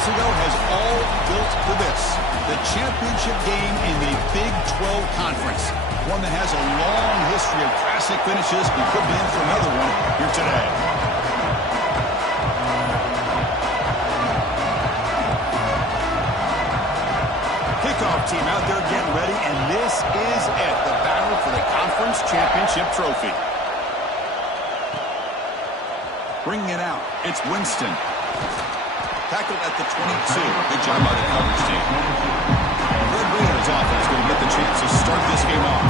months ago has all built to this. The championship game in the Big 12 Conference. One that has a long history of classic finishes and could be in for another one here today. Kickoff team out there getting ready, and this is it. The battle for the conference championship trophy. Bringing it out, it's Winston. Tackled at the 22. Good job by the coverage team. Red Raiders offense going to get the chance to start this game off.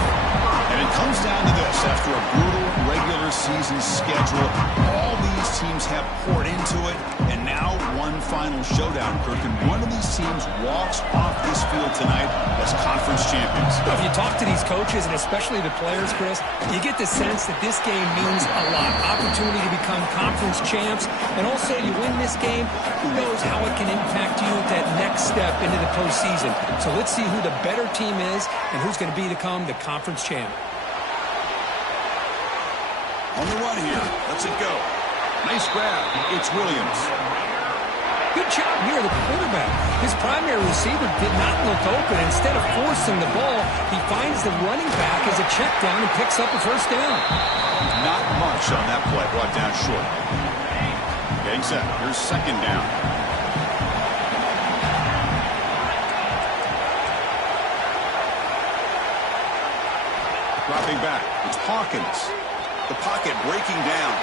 And it comes down to this. After a brutal regular season schedule, all these teams have poured into it, and now one final showdown, Kirk. And one of these teams walks off this field tonight as conference champions. If you talk to these coaches, and especially the players, Chris, you get the sense that this game means a lot. Opportunity to become conference champs, and also you win this game, who knows how it can impact you at that next step into the postseason. So let's see who the better team is and who's going to become the conference champ. On the run here. Let's it go. Nice grab. It's Williams. Good job here, the quarterback. His primary receiver did not look open. Instead of forcing the ball, he finds the running back as a check down and picks up a first down. Not much on that play. Brought down short. Getting set. Here's second down. Dropping back. It's Hawkins. The pocket breaking down.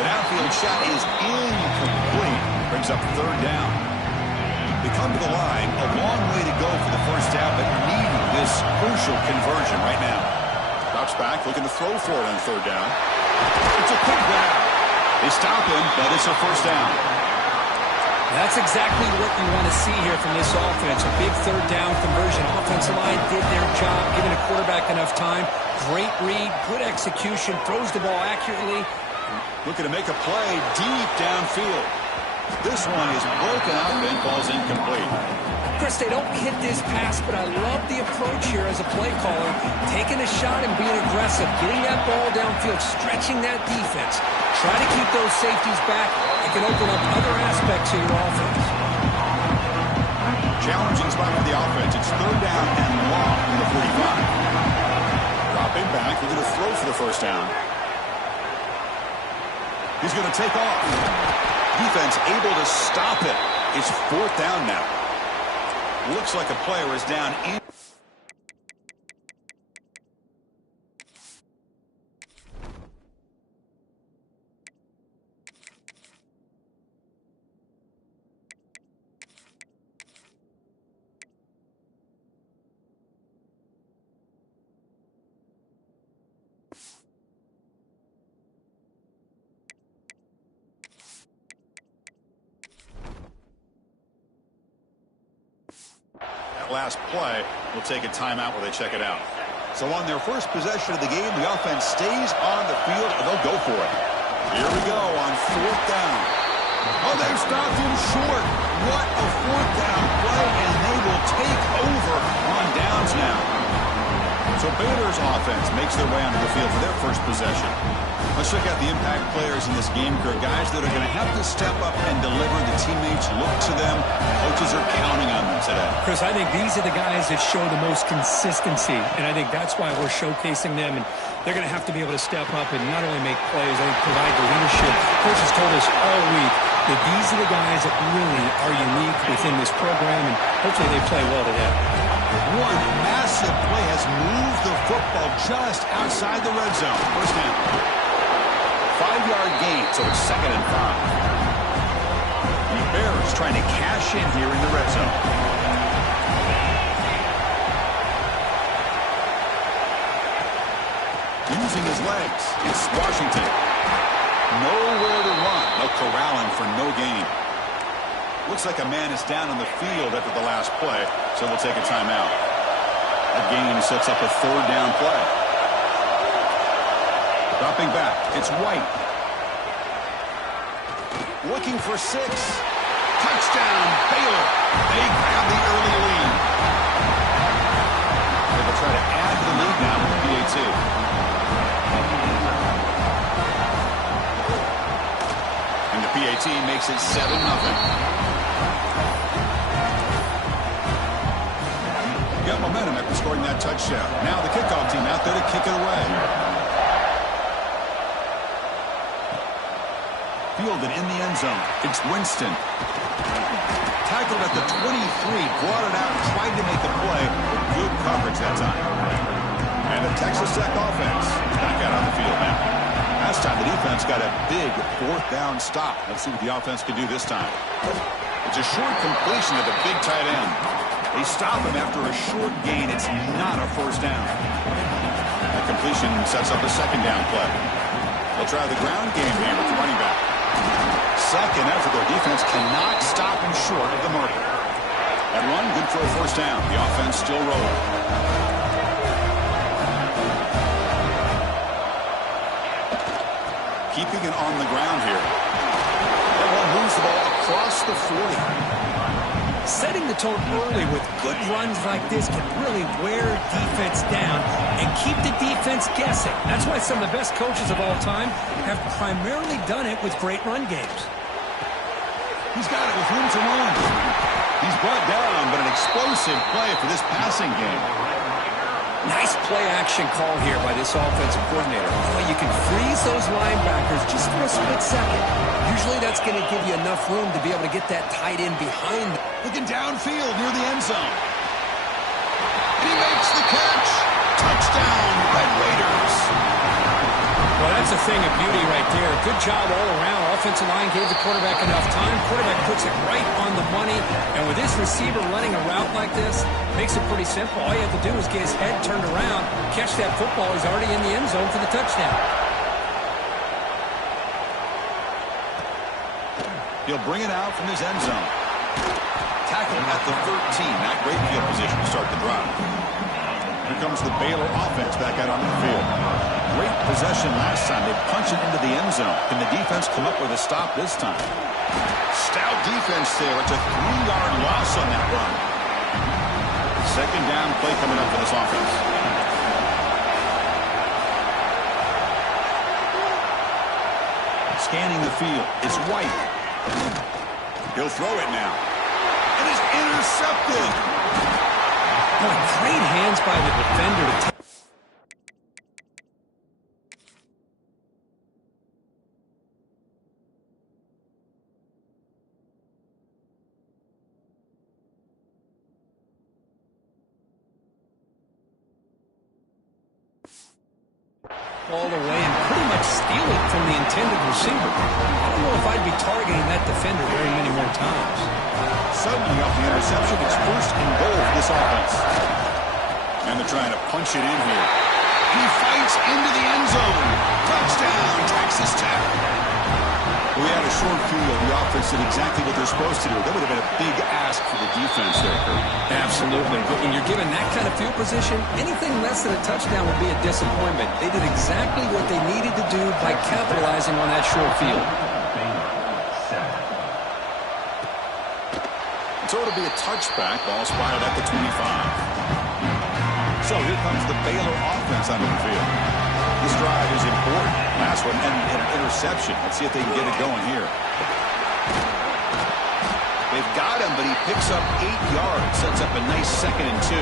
The downfield shot is incomplete. Brings up third down. They come to the line. A long way to go for the first down, but needing this crucial conversion right now. Drops back, looking to throw for it on third down. It's a quick grab. They stop him, but it's a first down. That's exactly what you want to see here from this offense. A big third down conversion. Offensive line did their job, giving a quarterback enough time. Great read, good execution, throws the ball accurately. Looking to make a play deep downfield. This one is broken up and falls incomplete. Chris, they don't hit this pass, but I love the approach here as a play caller. Taking a shot and being aggressive, getting that ball downfield, stretching that defense. Try to keep those safeties back. It can open up other aspects of your offense. Challenging spot for the offense. It's third down and long from the 45. Dropping back. We're going to throw for the first down. He's going to take off. Defense able to stop it. It's fourth down now. Looks like a player is down in. Last play, will take a timeout while they check it out. So on their first possession of the game, the offense stays on the field, and they'll go for it. Here we go on fourth down. Oh, they've stopped him short. What a fourth down play, and they will take over on downs now. So Baylor's offense makes their way onto the field for their first possession. Let's check out the impact players in this game, Kirk. Guys that are going to have to step up and deliver. The teammates look to them. Coaches are counting on them today. Chris, I think these are the guys that show the most consistency, and I think that's why we're showcasing them. And they're going to have to be able to step up and not only make plays, I think provide the leadership. Coach has told us all week that these are the guys that really are unique within this program, and hopefully they play well today. One massive play has moved the football just outside the red zone. First down. 5-yard gain, so it's 2nd and 5. The Bears trying to cash in here in the red zone. Using his legs, it's Washington. Nowhere to run. No corralling for no gain. Looks like a man is down on the field after the last play, so we'll take a timeout. That gain sets up a third down play. Dropping back, it's White. Looking for 6. Touchdown, Baylor. They grab the early lead. They will try to add to the lead now with the PAT. And the PAT makes it 7-0. Got momentum after scoring that touchdown. Now the kickoff team out there to kick it away. Fielded in the end zone. It's Winston. Tackled at the 23, brought it out, tried to make the play, but good coverage that time. And the Texas Tech offense back out on the field now. Last time the defense got a big fourth down stop. Let's see what the offense can do this time. It's a short completion to the big tight end. They stop him after a short gain. It's not a first down. That completion sets up a second down play. They'll try the ground game here with the running back. Second effort, their defense cannot stop him short of the marker. That run, good for a first down. The offense still rolling. Keeping it on the ground here. That one moves the ball across the 40. Setting the tone early with good runs like this can really wear defense down and keep the defense guessing. That's why some of the best coaches of all time have primarily done it with great run games. He's got it with room to run. He's brought down, but an explosive play for this passing game. Nice play-action call here by this offensive coordinator. Oh, you can freeze those linebackers just for a split second. Usually that's going to give you enough room to be able to get that tight end behind them. Looking downfield near the end zone. And he makes the catch. Touchdown, Red Raiders. Well, that's a thing of beauty right there. Good job all around. Offensive line gave the quarterback enough time. Quarterback puts it right on the money. And with this receiver running a route like this, makes it pretty simple. All you have to do is get his head turned around, catch that football. He's already in the end zone for the touchdown. He'll bring it out from his end zone. Tackle at the 13. Not great field position to start the drive. Here comes the Baylor offense back out on the field. Great possession last time. They punch it into the end zone. Can the defense come up with a stop this time? Stout defense there. It's a 3-yard loss on that run. Second down play coming up for this offense. Scanning the field. It's White. He'll throw it now. It is intercepted. Boy, great hands by the defender to all the way and pretty much steal it from the intended receiver. I don't know if I'd be targeting that defender very many more times. Suddenly off the interception, it's first and goal for this offense. And they're trying to punch it in here. He fights into the end zone. Touchdown, Texas Tech. We had a short field. The offense did exactly what they're supposed to do. That would have been a big ask for the defense there, Kurt. Absolutely. But when you're given that kind of field position, anything less than a touchdown would be a disappointment. They did exactly what they needed to do by capitalizing on that short field. So it'll be a touchback. Ball spotted at the 25. So here comes the Baylor offense onto the field. This drive is important. Last one ended in an interception. Let's see if they can get it going here. They've got him, but he picks up 8 yards. Sets up a nice 2nd and 2.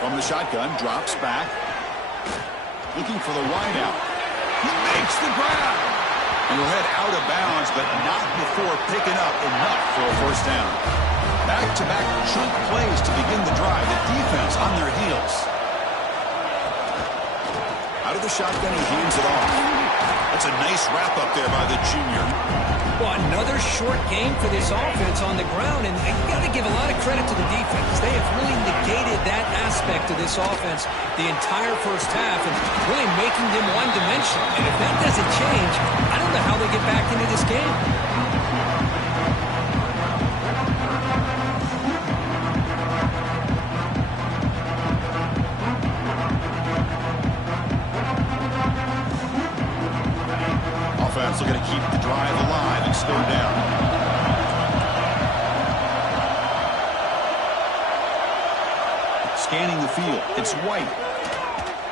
From the shotgun, drops back. Looking for the wideout. He makes the grab. And he'll head out of bounds, but not before picking up enough for a first down. Back-to-back chunk plays to begin the drive. The defense on their heels. Out of the shotgun, he hands it off. That's a nice wrap-up there by the junior. Well, another short game for this offense on the ground, and you got to give a lot of credit to the defense. They have really negated that aspect of this offense the entire first half and really making them one-dimensional. And if that doesn't change, I don't know how they get back into this game. Offense looking to keep the drive alive and slow down. scanning the field. It's White.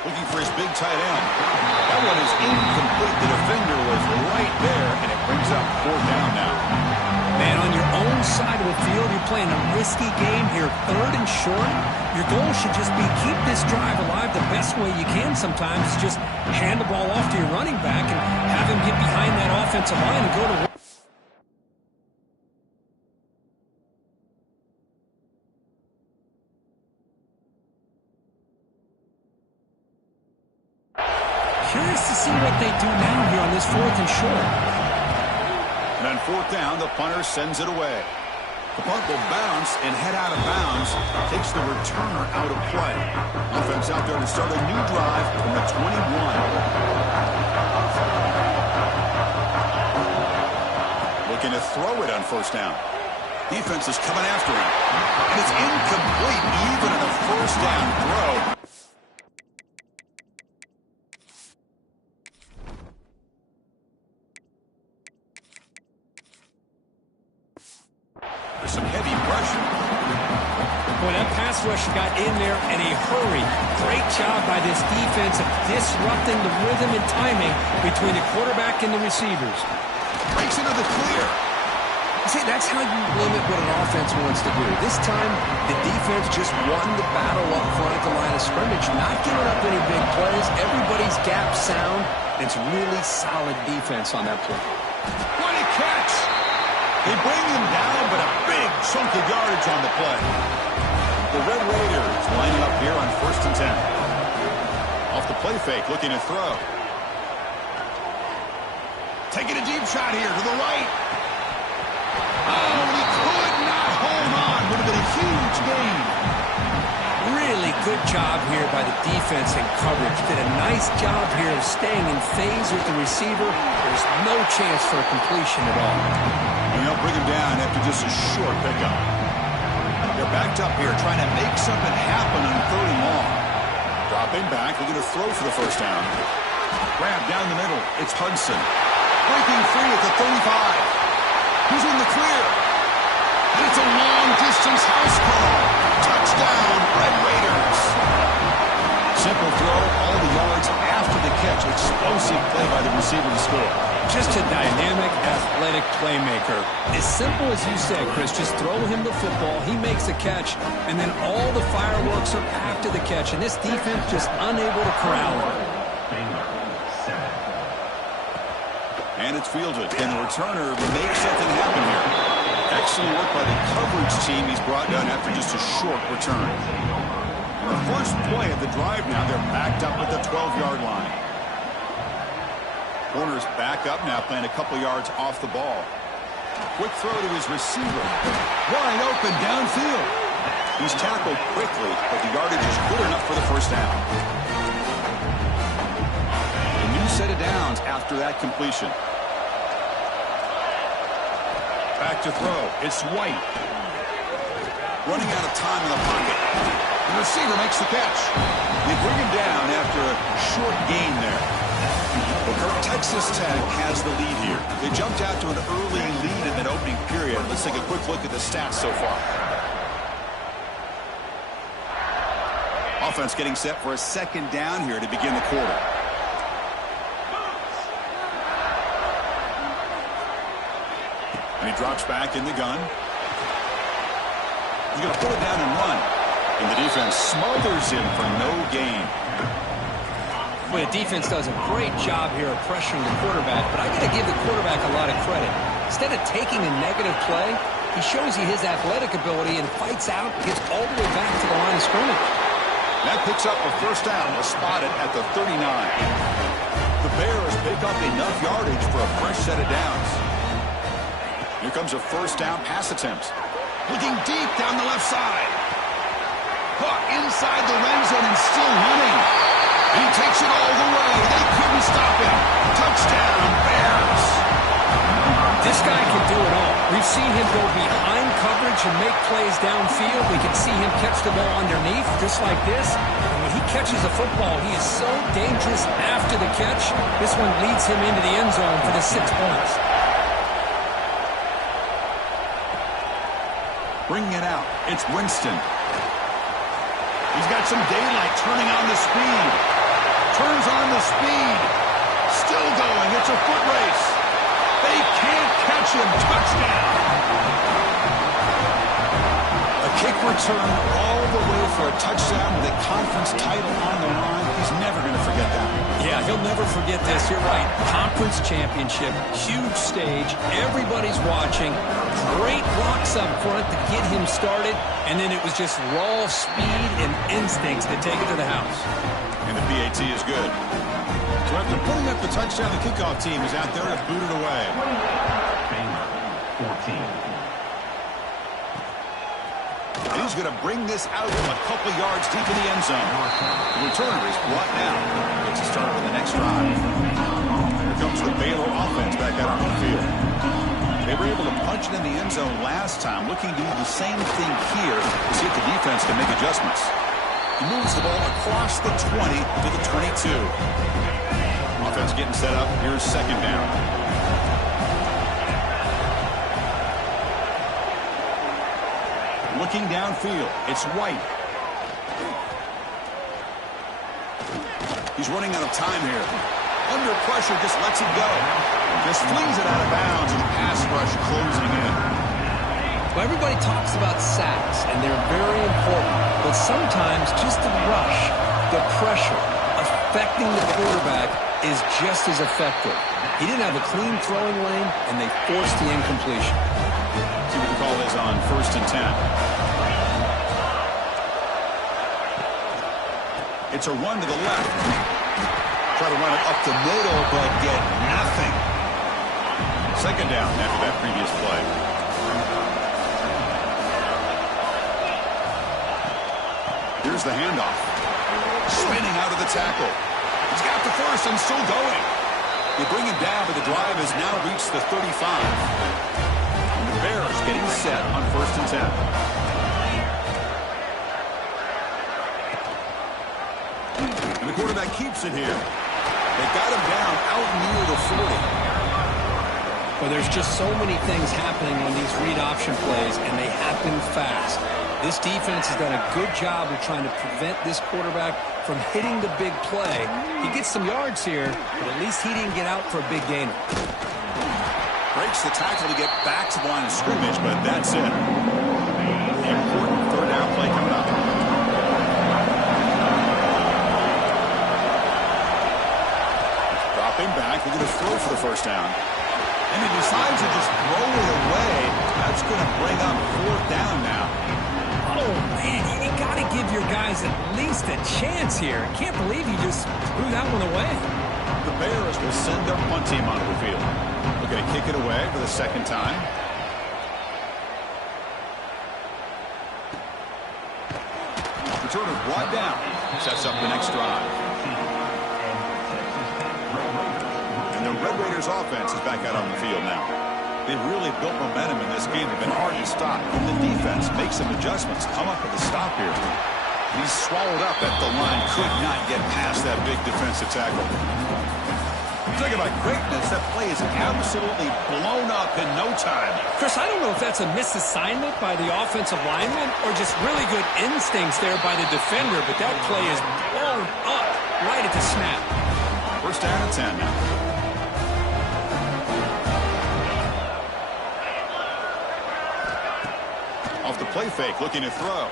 Looking for his big tight end. That one is incomplete. The defender was right there, and it brings up 4th down now. Man, on your own side of the field, you're playing a risky game here, 3rd and short. Your goal should just be keep this drive alive the best way you can sometimes. Just hand the ball off to your running back and have him get behind that offensive line and go to work. Curious to see what they do now here on this 4th and short. And on 4th down, the punter sends it away. The punt will bounce and head out of bounds. Takes the returner out of play. Offense out there to start a new drive from the 21. Looking to throw it on 1st down. Defense is coming after him. And it's incomplete even on a 1st down throw. Some heavy pressure. Boy, that pass rush got in there in a hurry. Great job by this defense of disrupting the rhythm and timing between the quarterback and the receivers. Breaks into the clear. See, that's how you limit what an offense wants to do. This time, the defense just won the battle up front at the line of scrimmage, not giving up any big plays. Everybody's gap sound. It's really solid defense on that play. What a catch! They bring him down, but a big chunk of yardage on the play. The Red Raiders lining up here on 1st and 10. Off the play fake, looking to throw. Taking a deep shot here to the right. Oh, he could not hold on. Would have been a huge gain. Really good job here by the defense and coverage. Did a nice job here of staying in phase with the receiver. There's no chance for a completion at all. And they'll bring him down after just a short pickup. They're backed up here trying to make something happen on 3rd and long. Dropping back, looking to throw for the 1st down. Grab down the middle. It's Hudson. Breaking free at the 35. He's in the clear. And it's a long-distance house call. Touchdown, Red Raiders. Simple throw, all the yards after the catch. Explosive play by the receiver to score. Just a dynamic, athletic playmaker. As simple as you said, Chris, just throw him the football, he makes a catch, and then all the fireworks are after the catch, and this defense just unable to corral him. And it's fielded. Can the returner make something happen here? Excellent work by the coverage team. He's brought down after just a short return. And the first play of the drive now, they're backed up at the 12-yard line. Corner's back up now, playing a couple yards off the ball. Quick throw to his receiver. Wide open downfield. He's tackled quickly, but the yardage is good enough for the 1st down. A new set of downs after that completion. Back to throw. It's White. Running out of time in the pocket. The receiver makes the catch. They bring him down after a short gain there. Well, Texas Tech has the lead here. They jumped out to an early lead in that opening period. Let's take a quick look at the stats so far. Offense getting set for a 2nd down here to begin the quarter. And he drops back in the gun. He's going to put it down and run. And the defense smothers him for no gain. Well, the defense does a great job here of pressuring the quarterback, but I got to give the quarterback a lot of credit. Instead of taking a negative play, he shows you his athletic ability and fights out, gets all the way back to the line of scrimmage. That picks up a 1st down, spotted at the 39. The Bears pick up enough yardage for a fresh set of downs. Here comes a 1st down pass attempt. Looking deep down the left side. Caught inside the red zone and still running. He takes it all the way. They couldn't stop him. Touchdown, Bears. This guy can do it all. We've seen him go behind coverage and make plays downfield. We can see him catch the ball underneath, just like this. And when he catches a football, he is so dangerous after the catch. This one leads him into the end zone for the 6 points. Bringing it out, it's Winston. He He's got some daylight, turning on the speed. Turns on the speed. Still going. It's a foot race. They can't catch him. Touchdown. A kick return all the way for a touchdown with a conference title on the line. He's never going to forget that. Yeah, he'll never forget this. You're right. Conference championship, huge stage. Everybody's watching. Great blocks up front to get him started. And then it was just raw speed and instincts to take it to the house. And the PAT is good. So after putting up the touchdown, the kickoff team is out there to boot it away. 14. And he's going to bring this out from a couple yards deep in the end zone. The returner is brought down. Gets a start on the next drive. Here comes the Baylor offense back out on the field. They were able to punch it in the end zone last time, looking to do the same thing here to see if the defense can make adjustments. He moves the ball across the 20 to the 22. Offense getting set up. Here's second down. Looking downfield, it's White. He's running out of time here. Under pressure, just lets it go. Just flings it out of bounds, and the pass rush closing in. Well, everybody talks about sacks, and they're very important. But sometimes just the rush, the pressure, affecting the quarterback is just as effective. He didn't have a clean throwing lane, and they forced the incompletion. See what the call is on 1st and 10. It's a run to the left. Try to run it up the middle, but get nothing. Second down after that previous play. Here's the handoff. Spinning out of the tackle. He's got the first and still going. They bring him down, but the drive has now reached the 35. And the Bears getting set on 1st and 10. And the quarterback keeps it here. They got him down out near the 40. Well, there's just so many things happening on these read option plays, and they happen fast. This defense has done a good job of trying to prevent this quarterback from hitting the big play. He gets some yards here, but at least he didn't get out for a big gainer. Breaks the tackle to get back to the line of scrimmage, but that's it. The important third down play coming up. Dropping back, they're going to throw for the first down. And he decides to just throw it away. That's going to bring up 4th down now. Oh, man, you got to give your guys at least a chance here. Can't believe you just threw that one away. The Bears will send their punt team onto the field. They're going to kick it away for the second time. Returner brought down. Sets up the next drive. And the Red Raiders offense is back out on the field now. They've really built momentum in this game. They've been hard to stop. And the defense makes some adjustments. Come up with a stop here. He's swallowed up at the line. Could not get past that big defensive tackle. Talk about greatness. That play is absolutely blown up in no time. Chris, I don't know if that's a misassignment by the offensive lineman or just really good instincts there by the defender, but that play is blown up right at the snap. First down and 10 now. Off the play fake, looking to throw.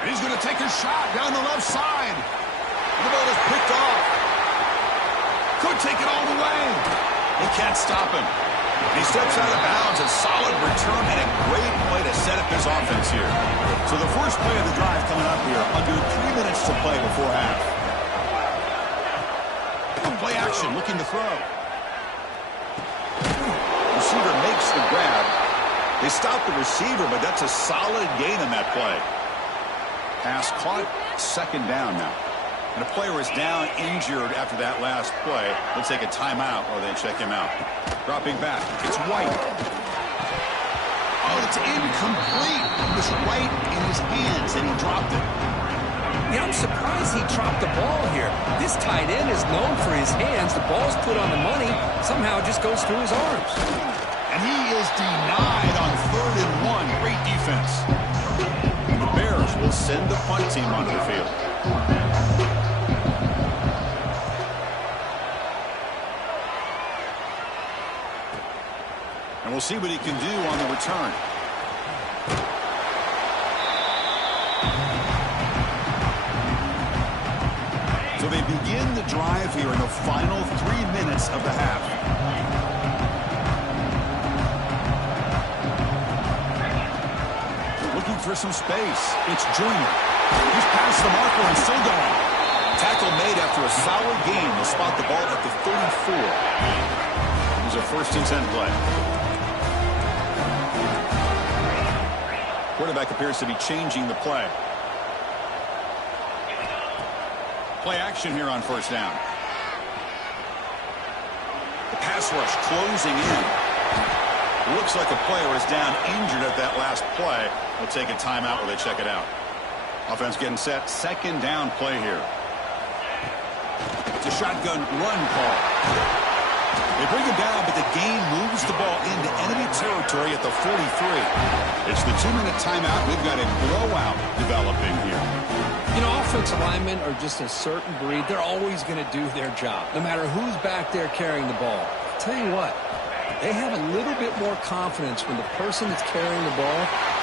And he's going to take a shot down the left side. And the ball is picked off. Could take it all the way. He can't stop him. And he steps out of bounds. A solid return and a great play to set up his offense here. So the first play of the drive coming up here. Under 3 minutes to play before half. Play action, looking to throw. Receiver makes the grab. They stop the receiver, but that's a solid gain in that play. Pass caught, second down now. And a player is down injured after that last play. They'll take a timeout or they check him out. Dropping back, it's White. Oh, it's incomplete. It was right in his hands and he dropped it. Yeah, I'm surprised he dropped the ball here. This tight end is known for his hands. The ball's put on the money. Somehow it just goes through his arms. And he is denied on 3rd and 1. Great defense. The Bears will send the punt team onto the field. And we'll see what he can do on the return. So they begin the drive here in the final 3 minutes of the half. Looking for some space. It's Junior. He's past the marker and still going. Tackle made after a solid gain. They'll spot the ball at the 34. It was a 1st and 10 play. Quarterback appears to be changing the play. Play action here on 1st down. The pass rush closing in. Looks like a player is down injured at that last play. We'll take a timeout while they check it out. Offense getting set. 2nd down play here. It's a shotgun run call. They bring him down, but the gain moves the ball into enemy territory at the 43. It's the 2-minute timeout. We've got a blowout developing here. You know, offensive linemen are just a certain breed. They're always going to do their job, no matter who's back there carrying the ball. I'll tell you what, they have a little bit more confidence when the person that's carrying the ball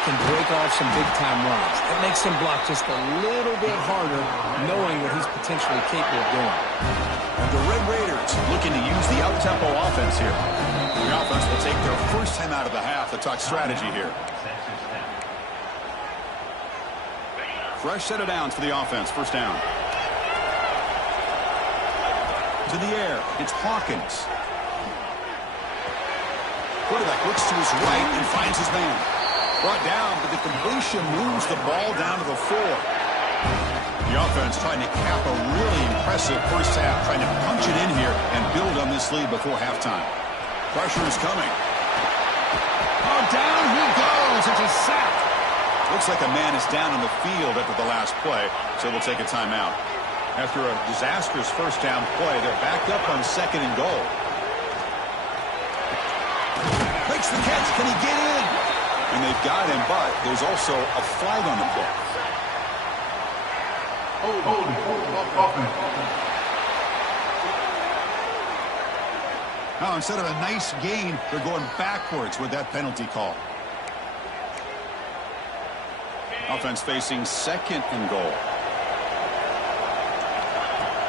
can break off some big-time runs. It makes them block just a little bit harder, knowing what he's potentially capable of doing. And the Red Raiders looking to use the up-tempo offense here. The offense will take their first time out of the half to talk strategy here. Fresh set of downs for the offense. 1st down. To the air. It's Hawkins. Quarterback looks to his right and finds his man. Brought down, but the completion moves the ball down to the 4. The offense trying to cap a really impressive first half, trying to punch it in here and build on this lead before halftime. Pressure is coming. Oh, down he goes. It's a sack. Looks like a man is down on the field after the last play, so they'll take a timeout. After a disastrous 1st down play, they're back up on 2nd and goal. Makes the catch. Can he get in? And they've got him, but there's also a flag on the play. Now, instead of a nice gain, they're going backwards with that penalty call. Offense facing 2nd and goal.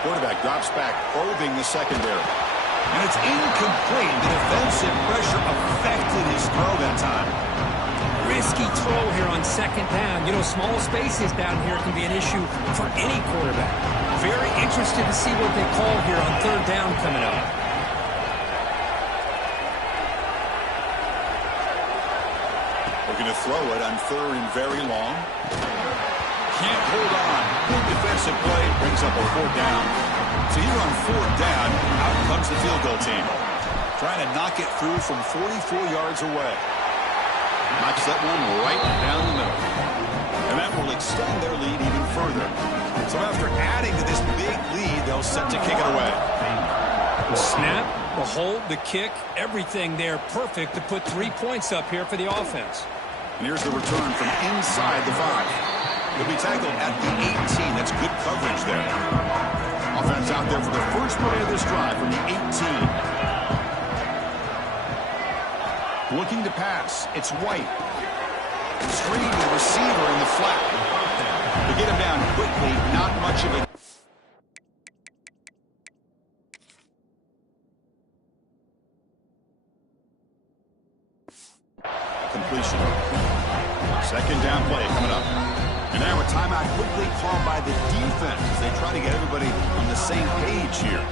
Quarterback drops back, probing the secondary. And it's incomplete. The defensive pressure affected his throw that time. Risky throw here on 2nd down. You know, small spaces down here can be an issue for any quarterback. Very interested to see what they call here on 3rd down coming up. Looking to throw it on 3rd and very long. Can't hold on. Good defensive play. Brings up a 4th down. So here on 4th down, out comes the field goal team. Trying to knock it through from 44 yards away. Knocks that one right down the middle. And that will extend their lead even further. So after adding to this big lead, they'll set to kick it away. The snap, the hold, the kick, everything there perfect to put 3 points up here for the offense. And here's the return from inside the 5. He'll be tackled at the 18. That's good coverage there. Offense out there for the first play of this drive from the 18. Looking to pass. It's White. Screen to the receiver in the flat. To get him down quickly, not much of a... completion. 2nd down play coming up. And now a timeout quickly called by the defense as they try to get everybody on the same page here.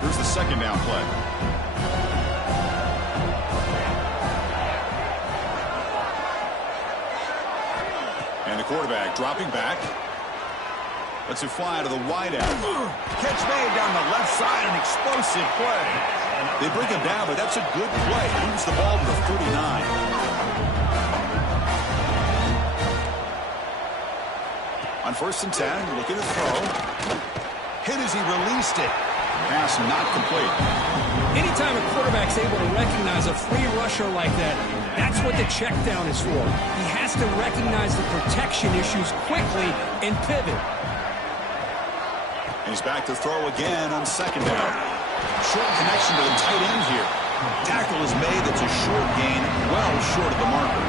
Here's the 2nd down play. And the quarterback dropping back. Lets it fly to the wideout. Catch made down the left side, an explosive play. They bring him down, but that's a good play. Moves the ball to the 39. On 1st and 10, looking to throw. Hit as he released it. Pass not complete. Anytime a quarterback's able to recognize a free rusher like that, that's what the check down is for. He has to recognize the protection issues quickly and pivot. He's back to throw again on second down. Short connection to the tight end here. Tackle is made. That's a short gain, well short of the marker.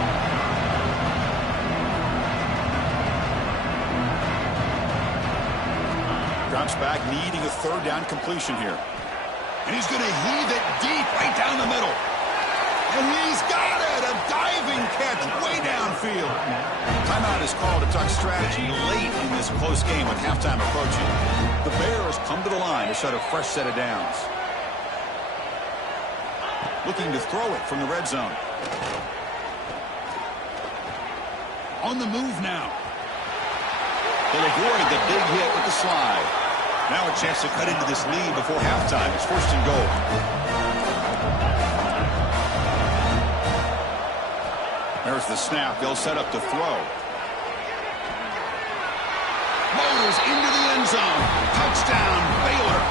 Drops back, needing a third down completion here. And he's going to heave it deep right down the middle. And he's got it! A diving catch way downfield. Timeout is called to talk strategy late in this close game with halftime approaching. The Bears come to the line to set a fresh set of downs. Looking to throw it from the red zone. On the move now. They'll avoid the big hit with the slide. Now a chance to cut into this lead before halftime. It's first and goal. There's the snap. They'll set up to throw. Motors into the end zone. Touchdown, Baylor.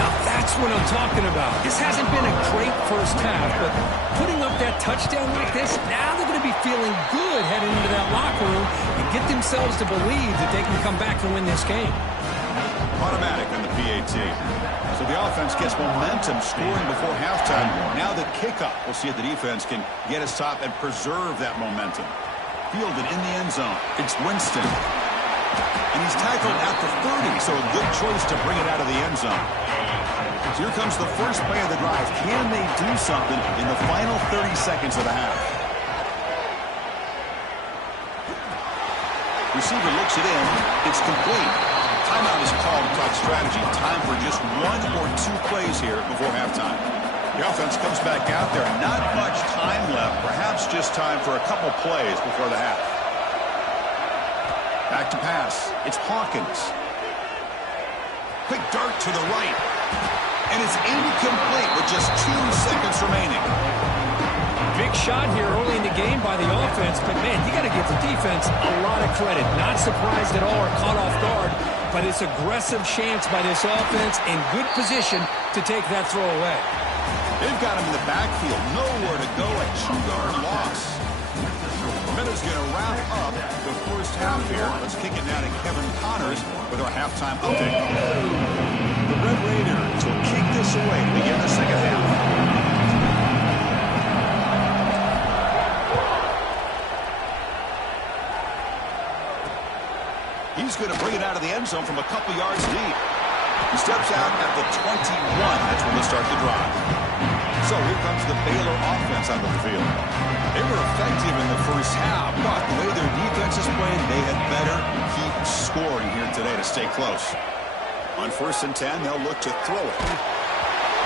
Now that's what I'm talking about. This hasn't been a great first half, but putting up that touchdown like this, now they're going to be feeling good heading into that locker room and get themselves to believe that they can come back and win this game. Automatic on the PAT. So the offense gets momentum scoring before halftime. Now the kickoff. We'll see if the defense can get us top and preserve that momentum. Fielded in the end zone. It's Winston. And he's tackled at the 30, so a good choice to bring it out of the end zone. So here comes the first play of the drive. Can they do something in the final 30 seconds of the half? Receiver looks it in. It's complete. Timeout is called to talk strategy. Time for just one or two plays here before halftime. The offense comes back out there. Not much time left. Perhaps just time for a couple plays before the half. Back to pass. It's Hawkins. Quick dart to the right. And it's incomplete with just 2 seconds remaining. Big shot here early in the game by the offense, but man, you got to give the defense a lot of credit. Not surprised at all or caught off guard, but it's aggressive chance by this offense in good position to take that throw away. They've got him in the backfield. Nowhere to go. A 2-yard loss. Minutes going to wrap up the first half here. Let's kick it down to Kevin Connors with our halftime update. The Red Raiders will kick this away to begin the second half. He's going to bring it out of the end zone from a couple yards deep. He steps out at the 21. That's when they start the drive. So here comes the Baylor offense out of the field. They were effective in the first half, but the way their defense is playing, they had better keep scoring here today to stay close. On 1st and 10, they'll look to throw it.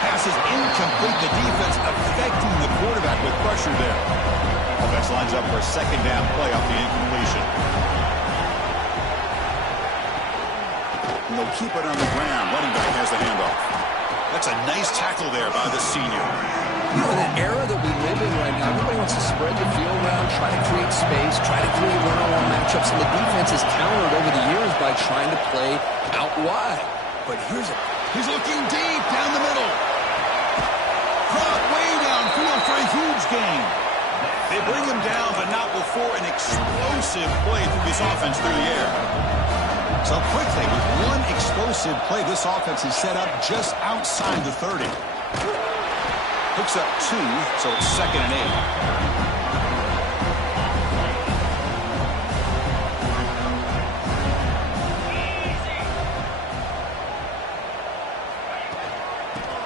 Pass is incomplete. The defense affecting the quarterback with pressure there. Offense lines up for a second down play off the incompletion. And they'll keep it on the ground. Running back has the handoff. That's a nice tackle there by the senior. You know, in the era that we live in right now, everybody wants to spread the field around, try to create space, try to create one-on-one matchups, and the defense has countered over the years by trying to play out wide. But he's looking deep down the middle. Caught way downfield for a huge gain. They bring him down, but not before an explosive play through this offense through the air. So quickly, with one explosive play, this offense is set up just outside the 30. Picks up 2, so it's 2nd and 8.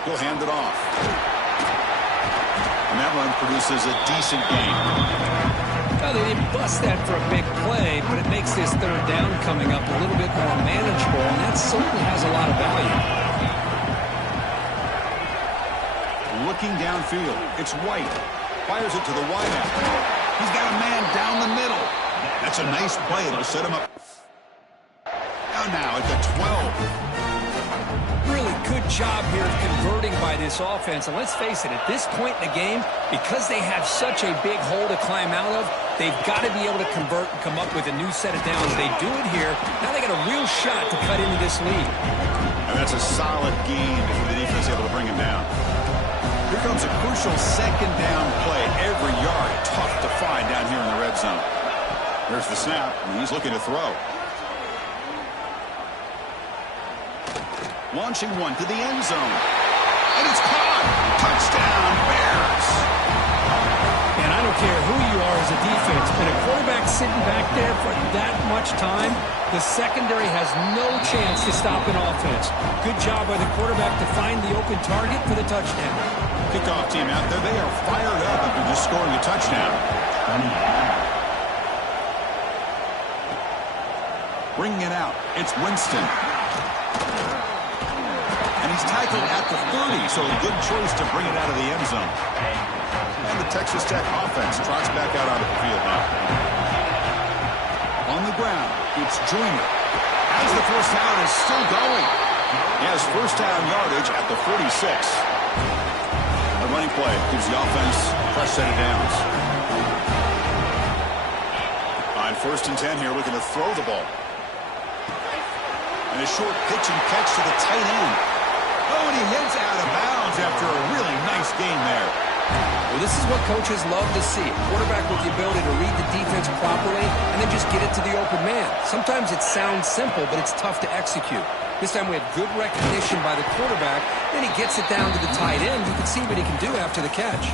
He'll hand it off. And that run produces a decent gain. Well, they didn't bust that for a big play, but it makes this third down coming up a little bit more manageable, and that certainly has a lot of value. Looking downfield, it's White. Fires it to the wideout. He's got a man down the middle. That's a nice play. It'll set him up. Now at the 12. Really good job here of converting by this offense. And let's face it, at this point in the game, because they have such a big hole to climb out of, they've got to be able to convert and come up with a new set of downs. They do it here. Now they got a real shot to cut into this lead. And that's a solid game if the defense is able to bring him down. Here comes a crucial second down play. Every yard tough to find down here in the red zone. There's the snap, and he's looking to throw. Launching one to the end zone. And it's caught. Touchdown, Bears. And I don't care who you are as a defense, but a quarterback sitting back there for that much time, the secondary has no chance to stop an offense. Good job by the quarterback to find the open target for the touchdown. Kickoff team out there, they are fired up after just scoring a touchdown. Bringing it out, it's Winston. And he's tackled at the 30, so a good choice to bring it out of the end zone. And the Texas Tech offense trots back out onto the field now. On the ground, it's Joyner. As the first down is still going. He has first down yardage at the 46. The running play gives the offense a fresh set of downs. On 1st and 10 here, looking to throw the ball. And a short pitch and catch to the tight end. Oh, and he heads out of bounds after a really nice game there. Well, this is what coaches love to see. A quarterback with the ability to read the defense properly and then just get it to the open man. Sometimes it sounds simple, but it's tough to execute. This time we have good recognition by the quarterback. Then he gets it down to the tight end. You can see what he can do after the catch.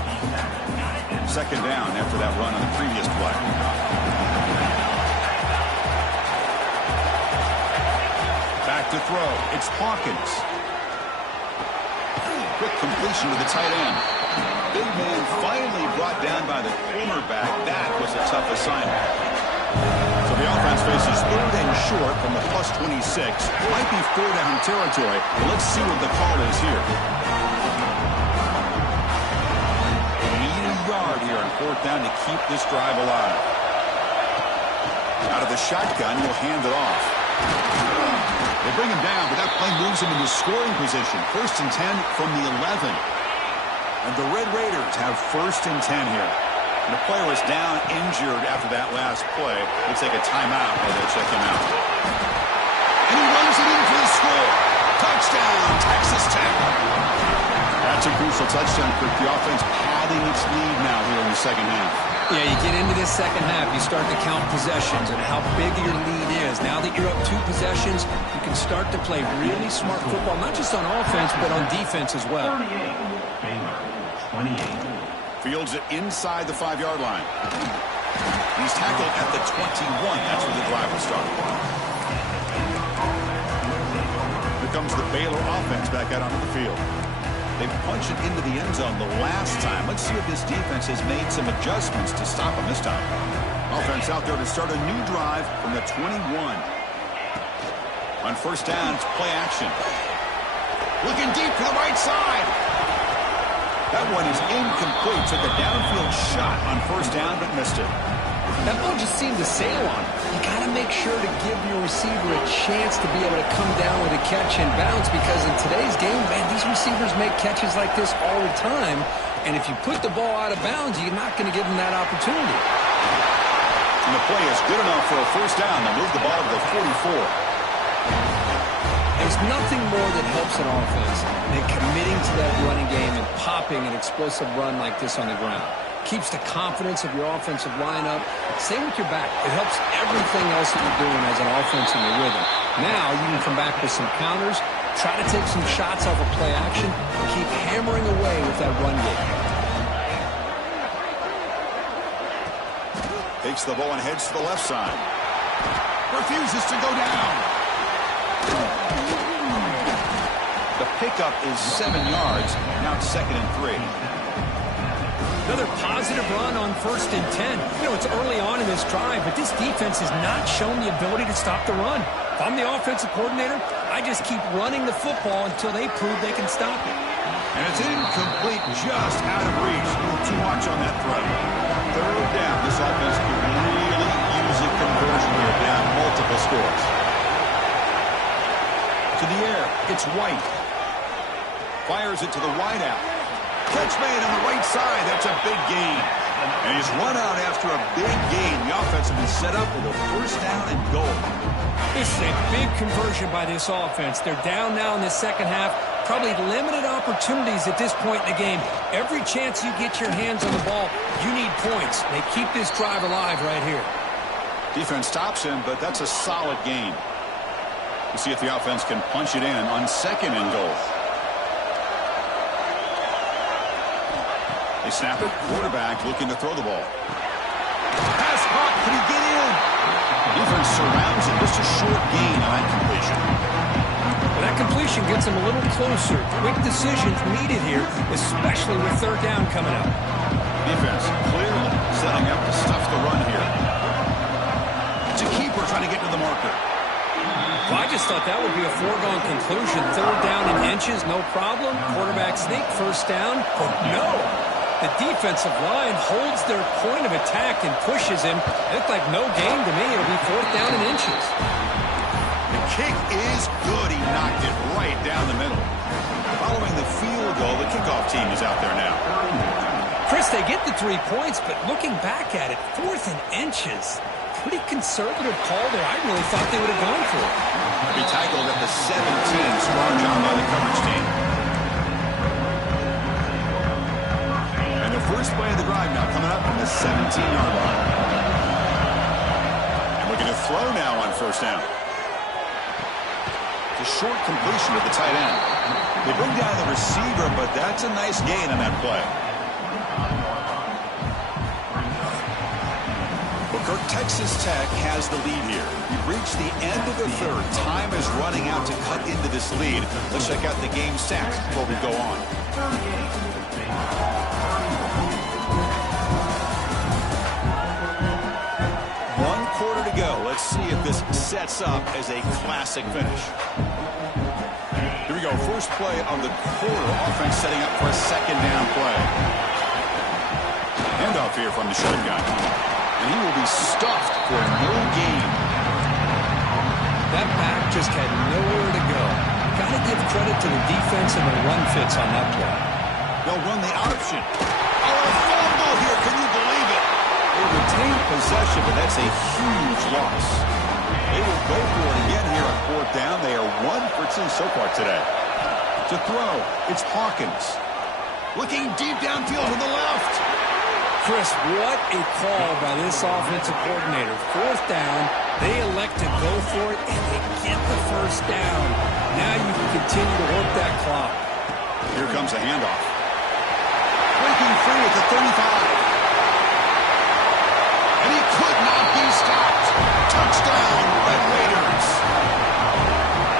Second down after that run on the previous play. Back to throw. It's Hawkins. Quick completion to the tight end. Big man finally brought down by the cornerback. That was a tough assignment. So the offense faces 3rd and short from the plus 26. Might be 4-down territory. But let's see what the call is here. Need a yard here on 4th down to keep this drive alive. Out of the shotgun, he'll hand it off. They bring him down, but that play moves him into scoring position. 1st and 10 from the 11. And the Red Raiders have 1st and 10 here. And the player was down injured after that last play. We'll take a timeout while they check him out. And he runs it in for the score. Touchdown, Texas Tech. That's a crucial touchdown for the offense padding its lead now here in the second half. Yeah, you get into this second half, you start to count possessions and how big your lead is. Now that you're up 2 possessions, you can start to play really smart football, not just on offense, but on defense as well. 28. Fields it inside the 5-yard line. He's tackled at the 21. That's where the drive will start. Here comes the Baylor offense back out onto the field. They punched it into the end zone the last time. Let's see if this defense has made some adjustments to stop them this time. Offense out there to start a new drive from the 21. On 1st down, it's play action. Looking deep to the right side. That one is incomplete. Took a downfield shot on 1st down, but missed it. That ball just seemed to sail on. You got to make sure to give your receiver a chance to be able to come down with a catch and bounce, because in today's game, man, these receivers make catches like this all the time. And if you put the ball out of bounds, you're not going to give them that opportunity. And the play is good enough for a 1st down. They move the ball to the 44. There's nothing more that helps an offense than committing to that running game and popping an explosive run like this on the ground. Keeps the confidence of your offensive lineup. Same with your back. It helps everything else that you're doing as an offense in your rhythm. Now you can come back with some counters, try to take some shots off of play action, and keep hammering away with that run game. Takes the ball and heads to the left side. Refuses to go down. The pickup is 7 yards. Now it's 2nd and 3. Another positive run on 1st and 10. You know, it's early on in this drive, but this defense has not shown the ability to stop the run. If I'm the offensive coordinator, I just keep running the football until they prove they can stop it. And it's incomplete, just out of reach. A little too much on that throw. 3rd down. This offense could really use a conversion here, down multiple scores. To the air, it's White. Fires it to the wideout. Catch made on the right side. That's a big gain. And he's run out after a big gain. The offense has been set up with a first down and goal. This is a big conversion by this offense. They're down now in the second half. Probably limited opportunities at this point in the game. Every chance you get your hands on the ball, you need points. They keep this drive alive right here. Defense stops him, but that's a solid gain. We'll see if the offense can punch it in on second and goal. They snap it. Quarterback looking to throw the ball. Pass caught. Can he get in? Defense surrounds him. Just a short gain on that completion. Well, that completion gets him a little closer. Quick decisions needed here, especially with third down coming up. Defense clearly setting up to stuff the run here. It's a keeper trying to get to the marker. Well, I just thought that would be a foregone conclusion. Third down in inches, no problem. Quarterback sneak, first down. But no. The defensive line holds their point of attack and pushes him. It looked like no gain to me. It'll be fourth down in inches. The kick is good. He knocked it right down the middle. Following the field goal, the kickoff team is out there now. Chris, they get the 3 points, but looking back at it, fourth and inches. Pretty conservative call there. I really thought they would have gone for it. Be tackled at the 17. Strong job by the coverage team. And the first play of the drive now coming up from the 17-yard line. And looking to throw now on first down. It's a short completion with the tight end. They bring down the receiver, but that's a nice gain on that play. Texas Tech has the lead here. We've reached the end of the third. Time is running out to cut into this lead. Let's check out the game stats before we go on. One quarter to go. Let's see if this sets up as a classic finish. Here we go. First play of the quarter. Offense setting up for a second down play. Handoff here from the shotgun. And he will be stuffed for no gain. That back just had nowhere to go. Got to give credit to the defense and the run fits on that play. They'll run the option. Oh, a fumble here. Can you believe it? They retain possession, but that's a huge loss. They will go for it again here on fourth down. They are 1 for 2 so far today. To throw, it's Hawkins. Looking deep downfield to the left. Chris, what a call by this offensive coordinator. Fourth down, they elect to go for it, and they get the first down. Now you can continue to work that clock. Here comes a handoff. Breaking free at the 35. And he could not be stopped. Touchdown, Red Raiders.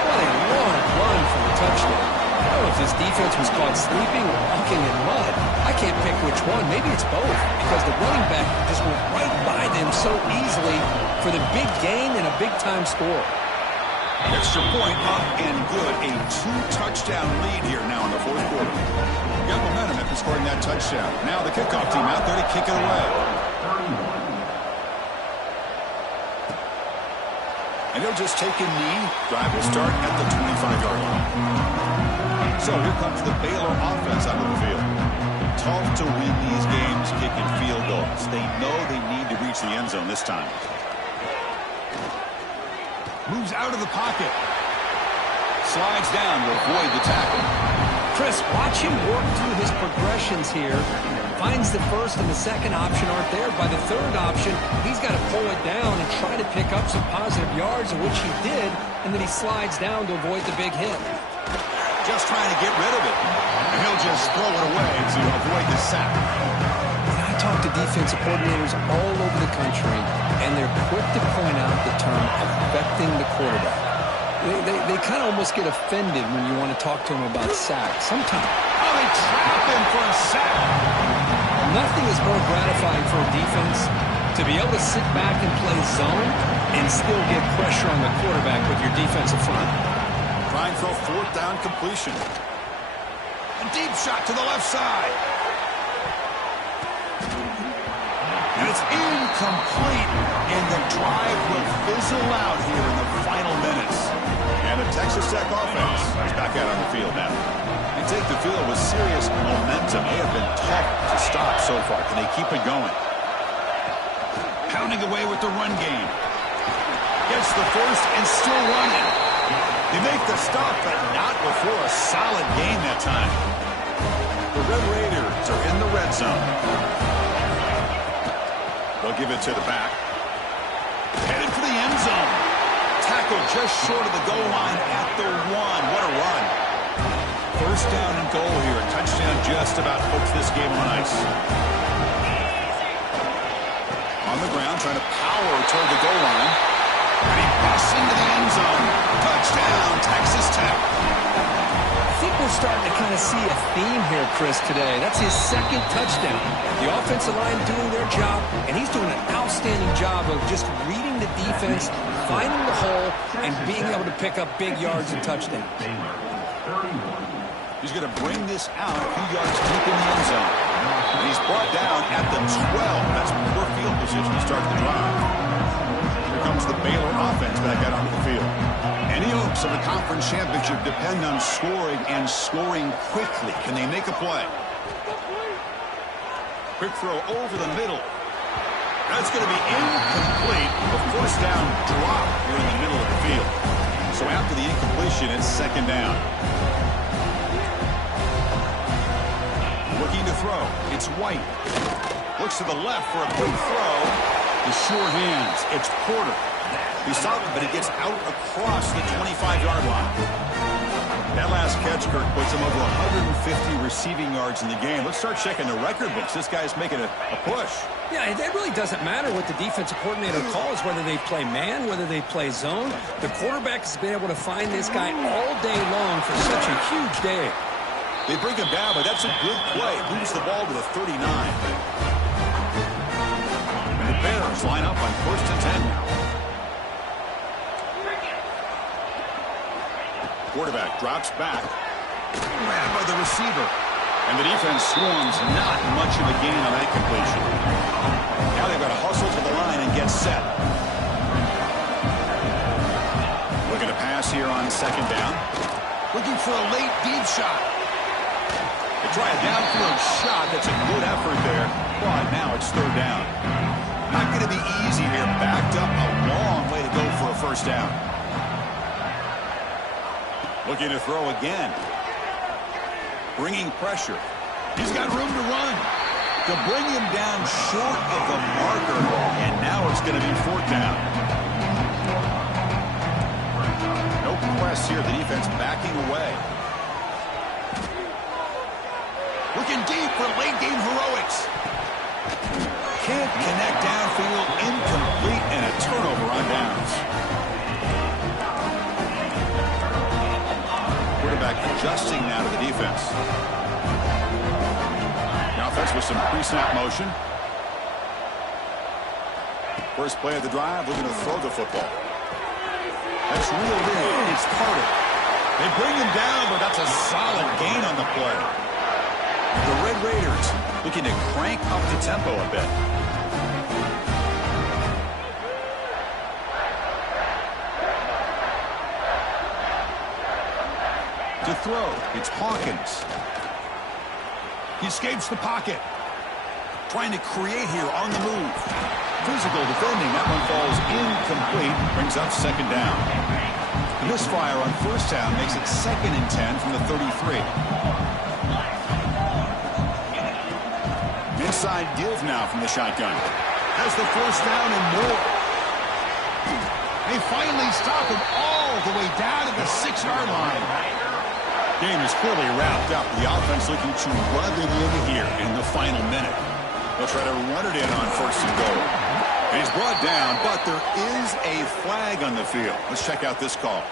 What a long run for the touchdown. I don't know if this defense was caught sleeping or walking in mud. I can't pick which one. Maybe it's both, because the running back just went right by them so easily for the big gain and a big-time score. Extra point up and good. A 2-touchdown lead here now in the fourth quarter. Got momentum after scoring that touchdown. Now the kickoff team out there to kick it away. And he'll just take a knee. Drive will start at the 25-yard line. So here comes the Baylor offense out of the field. Tough to win these games kicking field goals. They know they need to reach the end zone this time. Moves out of the pocket. Slides down to avoid the tackle. Chris, watch him work through his progressions here. Finds the first and the second option aren't there. By the third option, he's got to pull it down and try to pick up some positive yards, which he did, and then he slides down to avoid the big hit. Just trying to get rid of it. And he'll just throw it away to avoid the sack. And I talk to defensive coordinators all over the country, and they're quick to point out the term affecting the quarterback. They kind of almost get offended when you want to talk to them about sacks. Sometimes. Oh, they trap him for a sack. Nothing is more gratifying for a defense to be able to sit back and play zone and still get pressure on the quarterback with your defensive front. Trying for a fourth down completion. A deep shot to the left side. And it's incomplete. And the drive will fizzle out here in the final minutes. And the Texas Tech offense is back out on the field now. They take the field with serious momentum. They have been tough to stop so far. Can they keep it going? Pounding away with the run game. Gets the first and still running. They make the stop, but not before a solid gain that time. The Red Raiders are in the red zone. They'll give it to the back. Headed for the end zone. Tackled just short of the goal line at the 1. What a run. First down and goal here. A touchdown just about puts this game on ice. On the ground, trying to power toward the goal line. And he busts into the end zone. Touchdown, Texas Tech. I think we're starting to kind of see a theme here, Chris, today. That's his second touchdown. The offensive line doing their job, and he's doing an outstanding job of just reading the defense, finding the hole, and being able to pick up big yards and touchdowns. He's going to bring this out a few yards deep in the end zone. And he's brought down at the 12. That's poor field position to start the drive. Here comes the Baylor offense back out onto the field. Any hopes of a conference championship depend on scoring and scoring quickly. Can they make a play? Quick throw over the middle. That's going to be incomplete. A first down drop here in the middle of the field. So after the incompletion, it's second down. Looking to throw. It's White. Looks to the left for a quick throw. The sure hands. It's Porter. He stopped, but he gets out across the 25-yard line. That last catch, Kirk, puts him over 150 receiving yards in the game. Let's start checking the record books. This guy's making a push. Yeah, it really doesn't matter what the defensive coordinator calls, whether they play man, whether they play zone. The quarterback has been able to find this guy all day long for such a huge day. They bring him down, but that's a good play. Moves the ball to the 39. And the Bears line up on 1st and 10 now. Quarterback drops back. Grabbed by the receiver. And the defense swarms. Not much of a gain on that completion. Now they've got to hustle to the line and get set. Looking to pass here on second down. Looking for a late deep shot. They try a downfield shot. That's a good effort there. But now it's third down. Not going to be easy here. Backed up a long way to go for a first down. Looking to throw again. Bringing pressure. He's got room to run. To bring him down short of the marker. And now it's going to be fourth down. No press here. The defense backing away. Looking deep for late game heroics. Can't connect downfield. Incomplete and a turnover on downs. Quarterback adjusting now to the defense. The offense with some pre-snap motion. First play of the drive, looking to throw the football. That's reeled in. It's Carter. They bring him down, but that's a solid gain on the play. The Red Raiders looking to crank up the tempo a bit. To throw, it's Hawkins. He escapes the pocket. Trying to create here on the move. Physical defending. That one falls incomplete. Brings up second down. The misfire on first down makes it 2nd and 10 from the 33. Inside give now from the shotgun. Has the first down and more. They finally stop him all the way down to the 6-yard line. Game is clearly wrapped up. The offense looking to run it in here in the final minute. They'll try to run it in on 1st and goal. And he's brought down, but there is a flag on the field. Let's check out this call.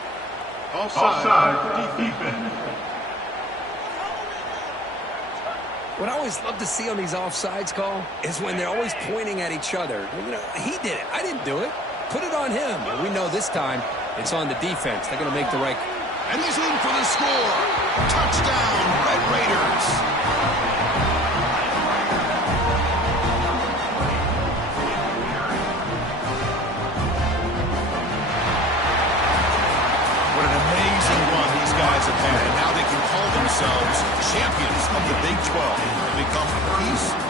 Offside, defense. What I always love to see on these offsides call is when they're always pointing at each other. You know, he did it. I didn't do it. Put it on him. And we know this time it's on the defense. They're going to make the right. And he's in for the score. Touchdown, Red Raiders. What an themselves champions of the Big 12 and become a piece